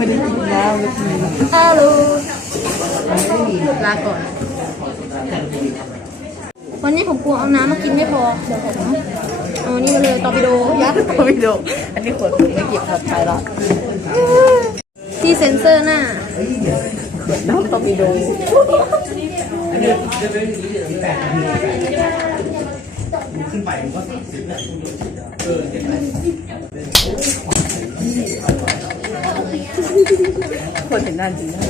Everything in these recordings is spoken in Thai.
ไม่ได้กินน้ำเลยกินฮัลโหลลาก่อน วันนี้ผมกลัวเอาน้ำมากินไม่พอ เดี๋ยวผมเอานี่มาเลยตอร์ปิโดยัดไม่ดูอันนี้ขวดผมไม่เก็บครับใช้ละที่เซ็นเซอร์หน้า น้ำตอร์ปิโด คนเห็นหน้าจริงนะ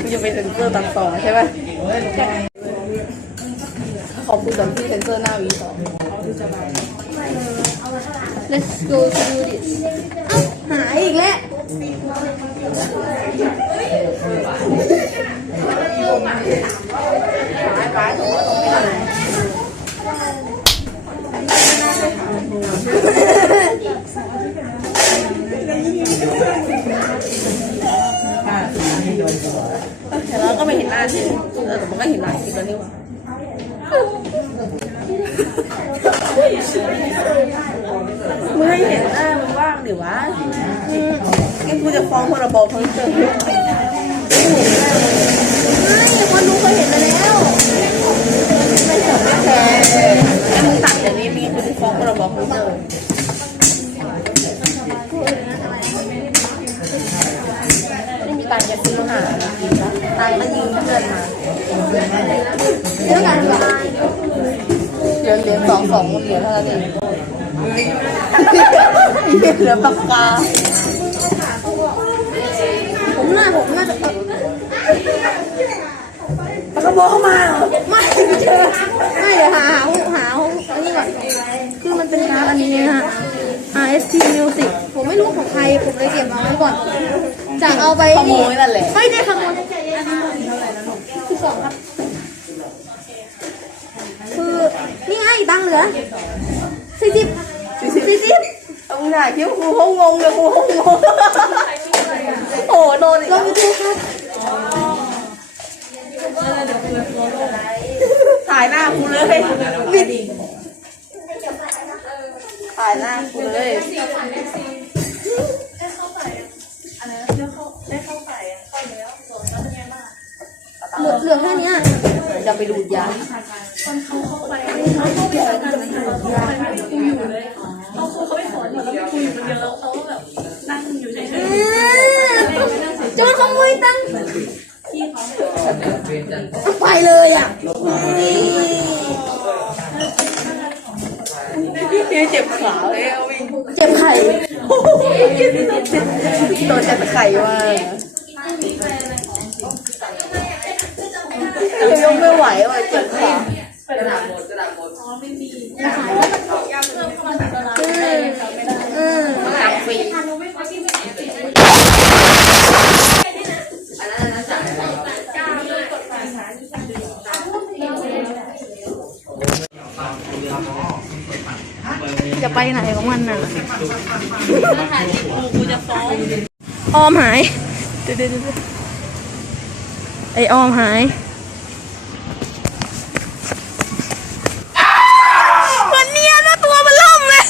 กูจะไปเซ็นเซอร์ตัดต่อใช่ไหมขอบคุณสำหรับที่เซ็นเซอร์หน้าวีสอง Let's go to do this เอ้าหายอีกแล้ว แต่เราก็ไม่เห็นหน้าทีเออแต่มันก็เห็นหลายคลิปแล้วนี่หว่ามึงให้เห็นหน้ามึงบ้างดิวะงั้นกูจะฟ้องพรบเพิ่มเติมไม่คนรู้เขาเห็นมาแล้วไม่เสริมไม่แคร์งั้นมึงตัดอย่างนี้มีกูจะฟ้องพรบเพิ่มเติมไม่มีตังค์ จะซื้ออาหารกินนะตังค์ก็ยืมเพื่อนมาเรื่องการแบบเหรียญเหรียญสองสองเหรียญเท่านั้นเองเหลือปากกาผมน่าผมน่าจะปากกาโบเข้ามาไม่เจอไม่เดี๋ยวหาหาหาอันนี้ก่อนคือมันเป็นการอันนี้นะ RST Music ผมไม่รู้ของใครผมเลยเก็บมาไว้ก่อน จากเอาไปขโมยนั่นแหละไม่ได้ขโมยคือสองครับ คือนี่ไงตังค์เหลือสี่สิบสี่สิบเอาหน่าคิ้วกูเขางงเลยกูเขางงโอ้โหโดนอีกลองดูครับถ่ายหน้ากูเลยบิดถ่ายหน้ากูเลย เหลือเหลือแค่เนี้ยจะไปดูดยาจะมาขโมยตังค์ไปเลยอะพี่เจ็บขาเลยเอาวิ่งเจ็บไข่ โดนจับไข่มายังยกไม่ไหวว่ะเจ็บขาอืมตักฟรีจะไปไหนของมันน่ะกูจะฟ้องออมหายเดี๋ยวเดี๋ยวเดี๋ยวไอออมหายมันเนียนนะตัวมันล่มเลย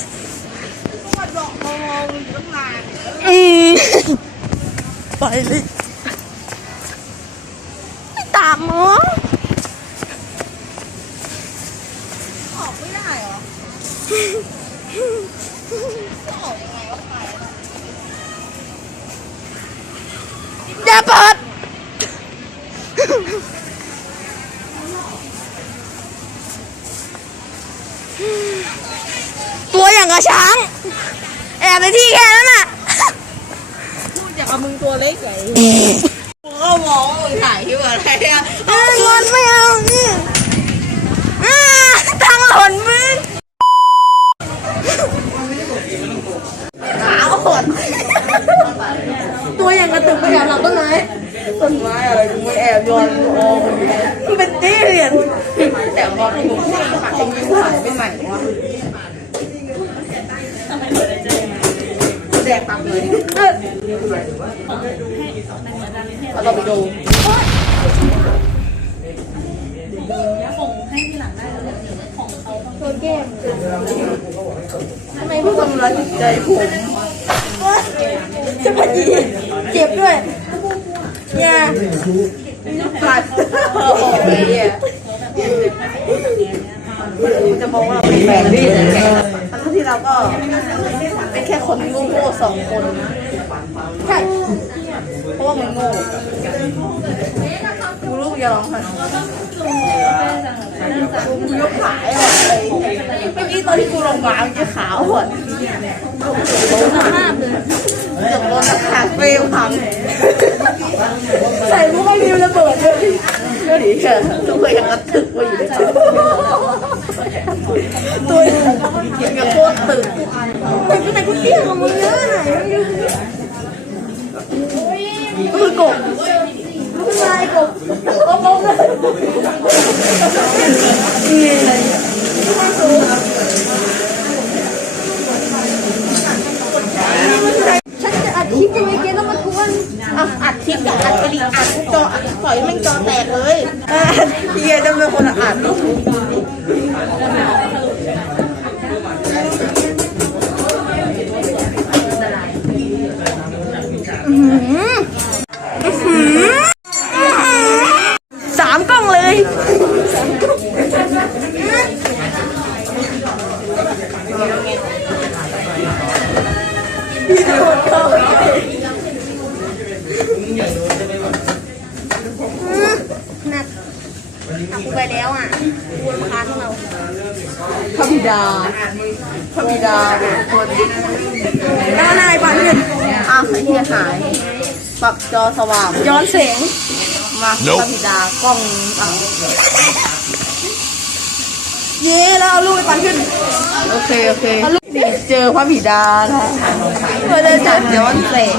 อืม ไปเลยไม่ตามหมออย่าเปิดตัวอย่างกับช้าง แอบในที่แค่ นั้นน่ะพูดจากกับมึงตัวเล็กไงกูก็มองว่ามึงถ่ายที่อะไรอะเอ้ยงอนไม่เอานี่อ่าทางหล่นมึงขาอ่อนตัวอย่างกระตุกไปแอบหลับต้นไม้ต้นไม้อะไรกูไม่แอบย้อนโอ้มึงเป็นเตี้ยเรียนแต่มองมึงถ่ายไอ้ยิ้มถ่ายไปใหม่วะ ดกปากเลยเออเอาเราไปดูตัวแก้มทำไมพวกทำร้ายจิตใจผมจะพอดีเจ็บด้วยเนี่ยขาดโอ้โหเนี่ยจะมองว่าเราเป็นแบบนี้ เราก็เป็นแค่คนโง่ๆสองคนใช่เพราะว่ามันโง่กูรู้อย่าร้องไห้กูยกขาไอ้หมดเลยเมื่อกี้ตอนที่กูลงมามันจะขาวหมดสภาพเลยเกือบโดนขาเฟรมพังใส่ลูกไม่มีระเบิดเลยก็ดีเถอะทุกคนยังกระตึกมาอยู่ในตัวตัวยังโคตรตึก แต่กูแต่กูเตี้ยกว่ามึงเยอะหน่อย คือกบ มึงลายกบ กบกบเลยนี่เลย ฉันจะอัดคลิปอยู่ไอ้เกต้องมากวน อะอัดคลิปกับ อัดกระดิ่งอัดจออัดปล่อยแม่งจอแตกเลยเฮียจะเป็นคนอัดสามกล้องเลยหนัก หักกูไปแล้วอะกูรำคาญพวกเราพระบิดาพระบิดาเป็นคนแล้วนายปันหนึ่งอ้าวไอ้เฮียหายปรับจอสว่าง ย้อนแสงมาพระบิดากล้องอะเย้แล้วเอาลูกไปปันขึ้น โอเค โอเคนี่เจอพระบิดาแล้วเพื่อได้จัดย้อนแสง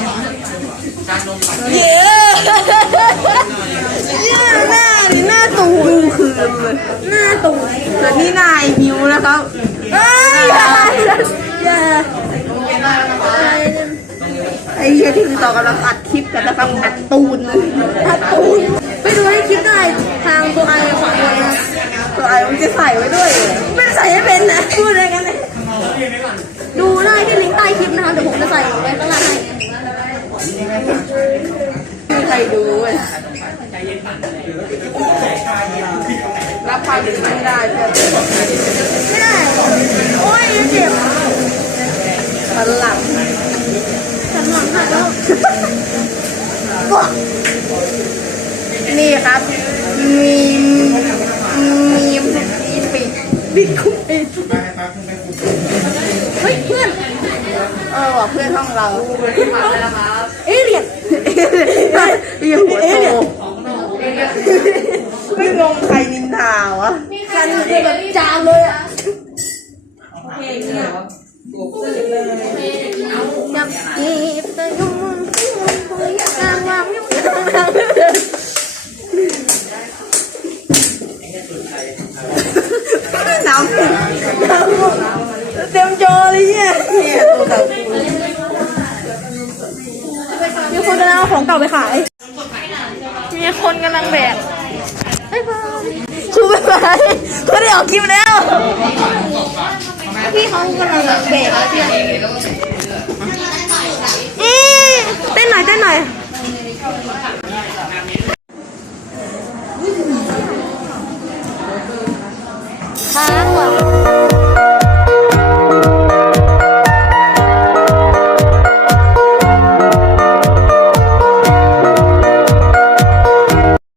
เย้เย้หน้านี่หน้าตูดูคืนเลยหน้าตูดแต่นี่นายมิวนะครับเอ้ยอย่าอย่าไอ้เหี้ยที่คือต่อกำลังอัดคลิปกันนะครับอัดตูนเลยอัดตูดไปดูให้คลิปได้ทางตัวไอขวาบนนะตัวไอ้มันจะใส่ไว้ด้วย ไม่ได้ใส่ให้เป็นนะพูดอะไรกันเลยดูได้ที่ลิงก์ใต้คลิปนะคะเดี๋ยวผมจะใส่ไว้ข้างล่างให้ ไม่มีใครดูเว้ยรับความจริงไม่ได้ใช่ไหมได้ โอ้ยเจ็บ มันหลัง ฉันหลังหักแล้ว นี่ครับ มีมีมีปีกปีกคุกเอง เฮ้ยเพื่อน เออว่ะเพื่อนห้องเราเอเลียนไอ้หัวโตไม่งงใครนินทาวะกันคือแบบจามเลยอะจับจีบแต่ยุ่ กำลังเอาของเก่าไปขาย มีคนกำลังแบกบ๊ายบายคือบ๊ายบายเขาได้ออกคลิปแล้ว พี่เขากำลังแบกเต้นหน่อยเต้นหน่อย